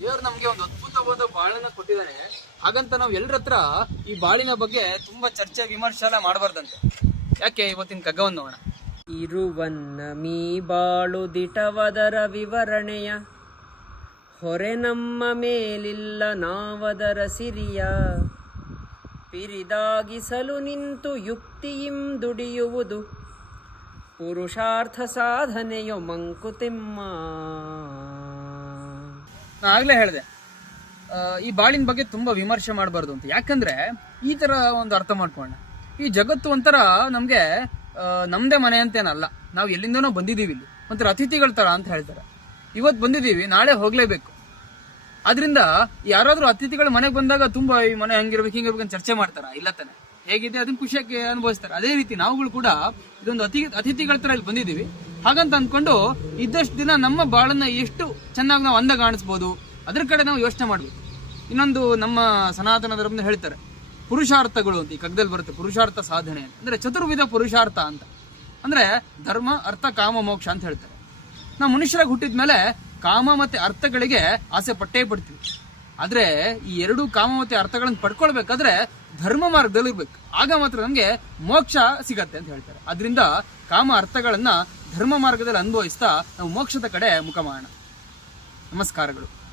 ದೇವ್ರು ನಮ್ಗೆ ಒಂದು ಅದ್ಭುತವಾದ ಬಾಳನ್ನ ಕೊಟ್ಟಿದ್ದಾನೆ ಹಾಗಂತ ನಾವು ಎಲ್ಲರ ಹತ್ರ ಈ ಬಾಳಿನ ಬಗ್ಗೆ ತುಂಬಾ ಚರ್ಚೆ ವಿಮರ್ಶೆ ಎಲ್ಲ ಮಾಡಬಾರ್ದಂತೆ. ಯಾಕೆ ಇವತ್ತಿನ ಕಗ್ಗವನ್ನು ನೋಡೋಣ? ಇರುವನ್ನ ಮೀ ಬಾಳು ದಿಟವದರ ವಿವರಣೆಯ, ಹೊರೆ ನಮ್ಮ ಮೇಲಿಲ್ಲ ನಾವದರ ಸಿರಿಯ. ಪಿರಿದಾಗಿಸಲು ನಿಂತು ಯುಕ್ತಿಯಿಂ ದುಡಿಯುವುದು ಪುರುಷಾರ್ಥ ಸಾಧನೆಯೋ ಮಂಕುತಿಮ್ಮ. ನಾನು ಆಗ್ಲೇ ಹೇಳಿದೆ. ಈ ಬಾಳಿನ ಬಗ್ಗೆ ತುಂಬಾ ವಿಮರ್ಶೆ ಮಾಡಬಾರ್ದು ಅಂತ. ಯಾಕಂದ್ರೆ ಈ ತರ ಒಂದು ಅರ್ಥ ಮಾಡ್ಕೊಂಡೆ ಈ ಜಗತ್ತು ಒಂಥರ ನಮ್ಗೆ ನಮ್ದೇ ಮನೆ ಅಂತೇನಲ್ಲ. ನಾವು ಎಲ್ಲಿಂದನೋ ಬಂದಿದೀವಿ ಇಲ್ಲಿ. ಒಂಥರ ಅತಿಥಿಗಳ ತರ ಅಂತ ಹೇಳ್ತಾರೆ. ಇವತ್ತು ಬಂದಿದೀವಿ, ನಾಳೆ ಹೋಗ್ಲೇಬೇಕು. ಆದ್ರಿಂದ ಯಾರಾದ್ರೂ ಅತಿಥಿಗಳು ಮನೆಗೆ ಬಂದಾಗ ತುಂಬಾ ಈ ಮನೆ ಹಂಗಿರ್ಬೇಕು ಹಿಂಗಿರ್ಬೇಕು ಅಂತ ಚರ್ಚೆ ಮಾಡ್ತಾರ? ಇಲ್ಲ ತಾನೆ. ಹೇಗಿದೆ? ಅದನ್ನ ಖುಷಿಯಾಗಿ ಅನುಭವಿಸ್ತಾರೆ. ಅದೇ ರೀತಿ ನಾವುಗಳು ಕೂಡ ಇದೊಂದು ಅತಿ, ಅತಿಥಿಗಳ ತರ ಇಲ್ಲಿ ಬಂದಿದೀವಿ. ಹಾಗಂತ ಅಂದ್ಕೊಂಡು ಇದ್ದಷ್ಟು ದಿನ ನಮ್ಮ ಬಾಳನ್ನ ಎಷ್ಟು ಚೆನ್ನಾಗಿ ನಾವು ಅಂದ ಕಾಣಿಸ್ಬೋದು ಅದ್ರ ಕಡೆ ನಾವು ಯೋಚನೆ ಮಾಡಬೇಕು. ಇನ್ನೊಂದು ನಮ್ಮ ಸನಾತನ ಧರ್ಮದ ಹೇಳ್ತಾರೆ, ಪುರುಷಾರ್ಥಗಳು ಅಂತ, ಈ ಕಗ್ದಲ್ಲಿ ಬರುತ್ತೆ ಪುರುಷಾರ್ಥ ಸಾಧನೆ ಅಂದ್ರೆ ಚತುರ್ವಿಧ ಪುರುಷಾರ್ಥ ಅಂತ. ಅಂದ್ರೆ ಧರ್ಮ, ಅರ್ಥ, ಕಾಮ, ಮೋಕ್ಷ ಅಂತ ಹೇಳ್ತಾರೆ. ನಾವು ಮನುಷ್ಯರಾಗಿ ಹುಟ್ಟಿದ ಮೇಲೆ ಕಾಮ ಮತ್ತೆ ಅರ್ಥಗಳಿಗೆ ಆಸೆ ಪಟ್ಟೇ ಪಡ್ತೀವಿ. ಆದರೆ ಈ ಎರಡು ಕಾಮ ಮತ್ತೆ ಅರ್ಥಗಳನ್ನು ಪಡ್ಕೊಳ್ಬೇಕಾದ್ರೆ ಧರ್ಮ ಮಾರ್ಗದಲ್ಲಿ ಇರ್ಬೇಕು. ಆಗ ಮಾತ್ರ ನಮ್ಗೆ ಮೋಕ್ಷ ಸಿಗತ್ತೆ ಅಂತ ಹೇಳ್ತಾರೆ. ಅದರಿಂದ ಕಾಮ ಅರ್ಥಗಳನ್ನ ಧರ್ಮ ಮಾರ್ಗದಲ್ಲಿ ಅನುಭವಿಸ್ತಾ ನಾವು ಮೋಕ್ಷದ ಕಡೆ ಮುಖ ಮಾಡೋಣ. ನಮಸ್ಕಾರಗಳು.